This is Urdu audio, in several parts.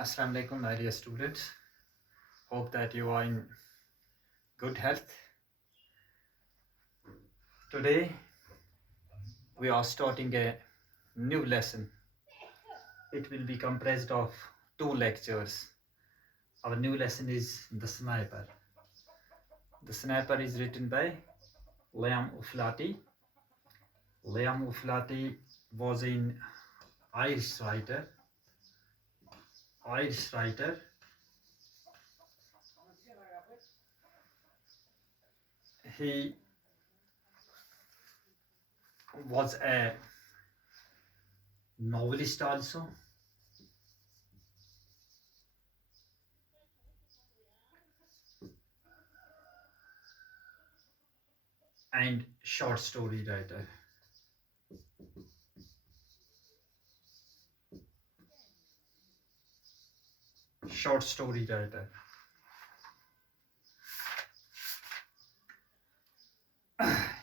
Assalamu alaikum, my dear students. Hope that you are in good health. Today we are starting a new lesson. It will be comprised of 2 lectures. Our new lesson is The Sniper. The Sniper is written by Liam Uflati. Liam Uflati was an Irish writer. He was a novelist also, and short story writer.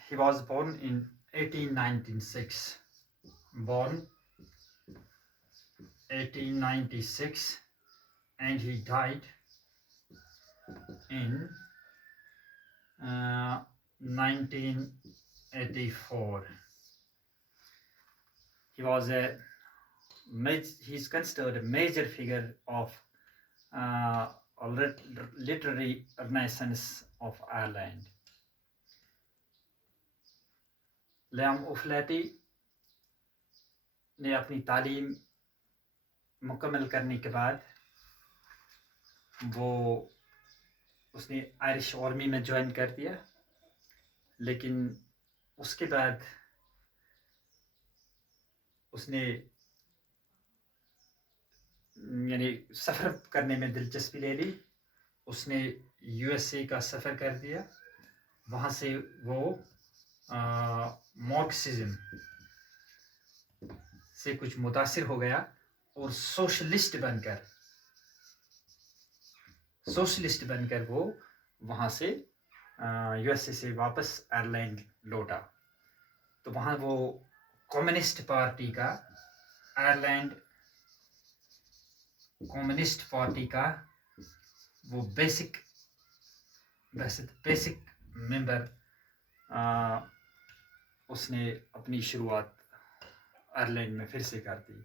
He was born in 1896. And he died in 1984. He's considered a major figure of literary renaissance of Ireland. Liam اوفلیٹی نے اپنی تعلیم مکمل کرنے کے بعد اس نے آئرش آرمی میں جوائن کر دیا، لیکن اس کے بعد اس نے سفر کرنے میں دلچسپی لے لی. اس نے یو ایس اے کا سفر کر دیا. وہاں سے وہ مارکسزم سے کچھ متاثر ہو گیا اور سوشلسٹ بن کر وہ وہاں سے یو ایس اے سے واپس آئرلینڈ لوٹا. تو وہاں وہ کمیونسٹ پارٹی کا وہ بیسک ممبر اس نے اپنی شروعات آئرلینڈ میں پھر سے کر دی.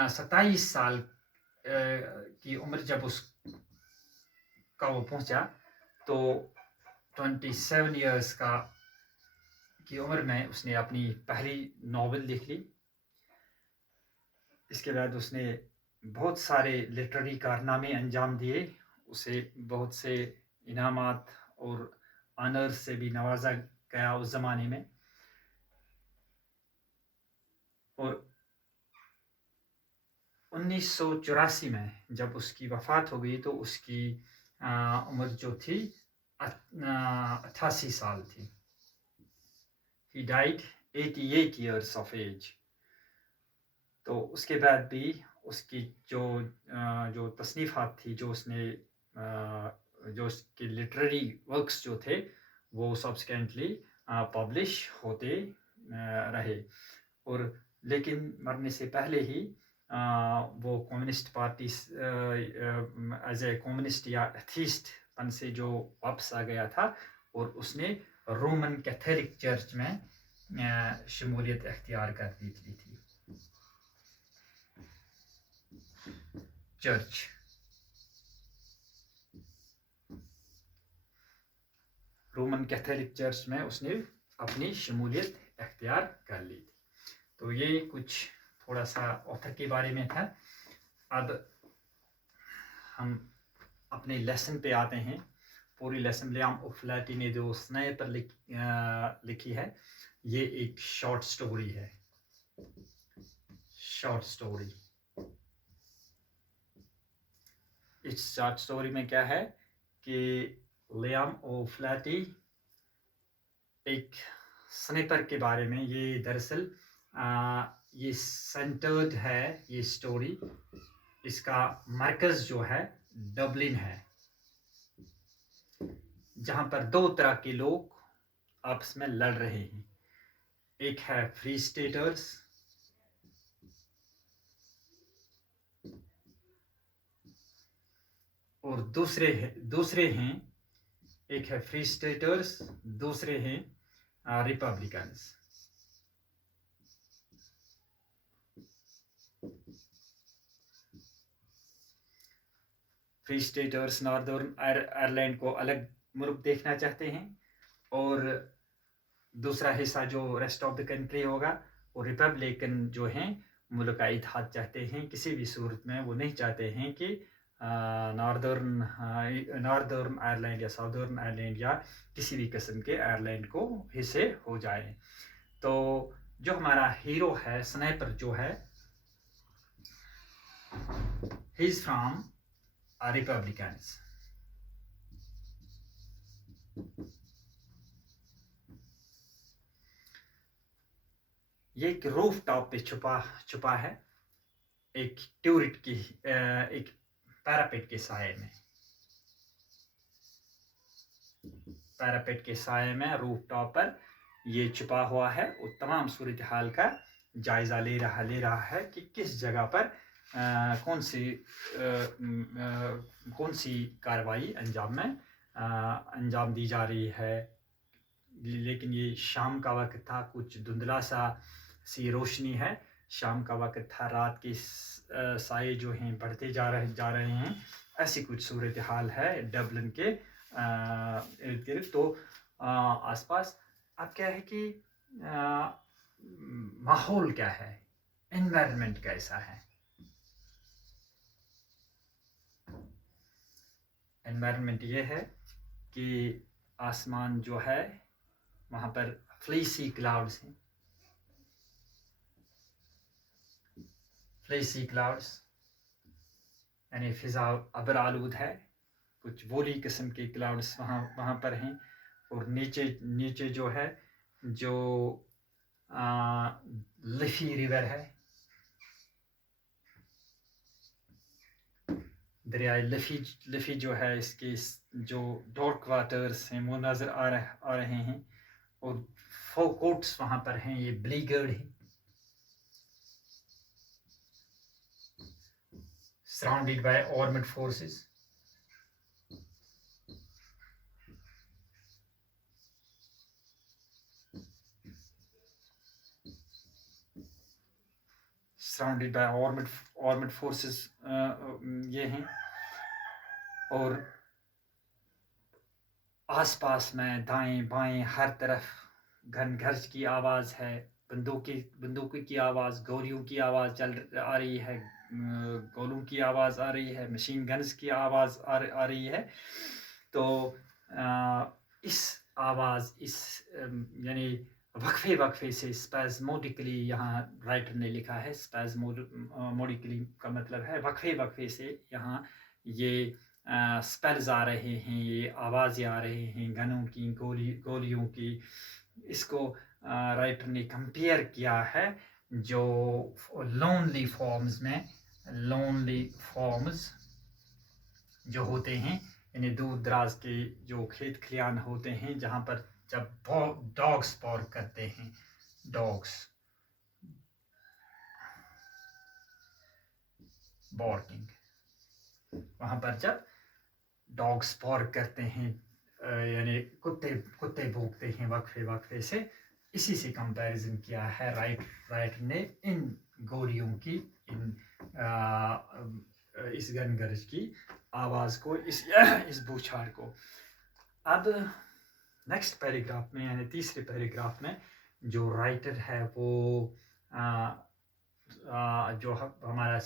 27 سال کی عمر جب اس کا وہ پہنچا تو 27 ایئرس کی عمر میں اس نے اپنی پہلی ناول لکھ لی. اس کے بعد اس نے بہت سارے لٹریری کارنامے انجام دیے. اسے بہت سے انعامات اور آنر سے بھی نوازا گیا اس زمانے میں. اور 1984 میں جب اس کی وفات ہو گئی تو اس کی عمر جو تھی 88 سال تھی. He died 88 years of age. تو اس کے بعد بھی اس کی جو تصنیفات تھی، جو اس کے لٹریری ورکس جو تھے وہ سبسیکوینٹلی پبلش ہوتے رہے. اور لیکن مرنے سے پہلے ہی وہ communist party as a communist یا ایتھیسٹ پن سے جو واپس آ گیا تھا اور اس نے رومن کیتھولک چرچ میں شمولیت اختیار کر لی تھی. رومن کیتھولک چرچ میں اس نے اپنی شمولیت اختیار کر لی تھی. تو یہ کچھ تھوڑا سا آتھر کے بارے میں تھا. اب ہم اپنے لیسن پہ آتے ہیں. پوری لیسن لیام اوفلیٹی نے جو سنائپر لکھی ہے یہ ایک شارٹ سٹوری ہے. اس شارٹ سٹوری میں کیا ہے کہ لیام اوفلیٹی ایک سنیپر کے بارے میں، یہ دراصل یہ سینٹرڈ ہے یہ سٹوری، اس کا مرکز جو ہے ڈبلن ہے، جہاں پر 2 طرح کے لوگ آپس میں لڑ رہے ہیں. ایک ہے فری اسٹیٹرز اور دوسرے ہیں. ایک ہے فری اسٹیٹرز, دوسرے ہیں ریپبلکنز. فری اسٹیٹرز ناردرن آئرلینڈ کو الگ ملک دیکھنا چاہتے ہیں, اور دوسرا حصہ جو ریسٹ آف دا کنٹری ہوگا وہ ریپبلکن جو ہیں ملک کا اتحاد چاہتے ہیں. کسی بھی صورت میں وہ نہیں چاہتے ہیں کہ ناردرن آئرلینڈ یا ساؤدرن آئرلینڈ یا کسی بھی قسم کے آئرلینڈ کو حصے ہو جائیں. تو جو ہمارا ہیرو ہے, سنائپر جو ہے, ہی از فرام ریپبلکنز. یہ ایک روف ٹاپ پہ چھپا ہے, ایک ٹیورٹ کی ایک پیراپیٹ کے سائے میں. پیراپیٹ کے سائے میں روف ٹاپ پر یہ چھپا ہوا ہے, اور تمام صورتحال کا جائزہ لے رہا ہے کہ کس جگہ پر کون سی کارروائی انجام دی جا رہی ہے. لیکن یہ شام کا وقت تھا, کچھ دھندلا سی روشنی ہے. شام کا وقت تھا, رات کے سائے جو ہیں بڑھتے جا رہے ہیں. ایسی کچھ صورتحال ہے ڈبلن کے ارد گرد. تو آس پاس اب کیا ہے کہ ماحول کیا ہے, انوائرمنٹ کیسا ہے. انوائرمنٹ یہ ہے کہ آسمان جو ہے وہاں پر فلیسی کلاؤڈز ہیں. فلیسی کلاؤڈز یعنی فضا ابر آلود ہے. کچھ وولی قسم کے کلاؤڈز وہاں پر ہیں. اور نیچے جو ہے جو لفی ریور ہے, دریائے لفی جو ہے, اس کے جو ڈارک واٹرز ہیں وہ نظر آ رہے ہیں. اور فوکوٹس وہاں پر ہیں, یہ بلیگرڈ ہیں. surrounded by armed forces. surrounded by armed forces یہ ہیں. اور آس پاس میں دائیں بائیں ہر طرف گن گرج کی آواز ہے, بندوقوں کی آواز, گولیوں کی آواز آ رہی ہے, گولوں کی آواز آ رہی ہے, مشین گنز کی آواز آ رہی ہے. تو اس آواز یعنی وقفے سے اسپیزموڈیکلی, یہاں رائٹر نے لکھا ہے اسپیزموڈیکلی کا مطلب ہے وقفے سے یہاں یہ سپیلز آ رہے ہیں, یہ آوازیں آ رہے ہیں گنوں کی, گولیوں کی. اس کو رائٹر نے کمپیئر کیا ہے جو لونلی فارمز جو ہوتے ہیں, یعنی دور دراز کے جو کھیت کھلیان ہوتے ہیں جہاں پر جب ڈاگس پارک کرتے ہیں, ڈاگس بارکنگ, وہاں پر جب ڈاگس پارک کرتے ہیں یعنی کتے بھونکتے ہیں وقفے سے, اسی سے کمپیریزن کیا ہے رائٹر نے ان گولیوں کی, اس گن گرج کی آواز کو, اس بوچھاڑ کو. اب نیکسٹ پیراگراف میں یعنی تیسرے پیراگراف میں جو رائٹر ہے وہ جو ہمارا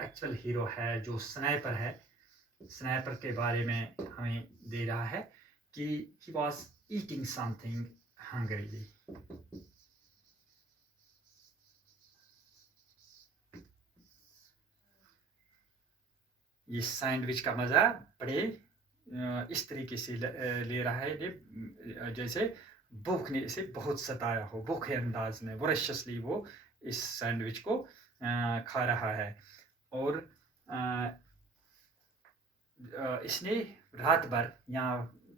ایکچول ہیرو ہے جو سنائپر کے بارے میں ہمیں دے رہا ہے کہ he was eating something hungrily. یہ سینڈوچ کا مزہ بڑے اس طریقے سے لے رہا ہے جیسے بھوک نے اسے بہت ستایا ہو, بھوکے انداز میں ورشسلی وہ اس سینڈوچ کو کھا رہا ہے. اور اس نے رات بھر یا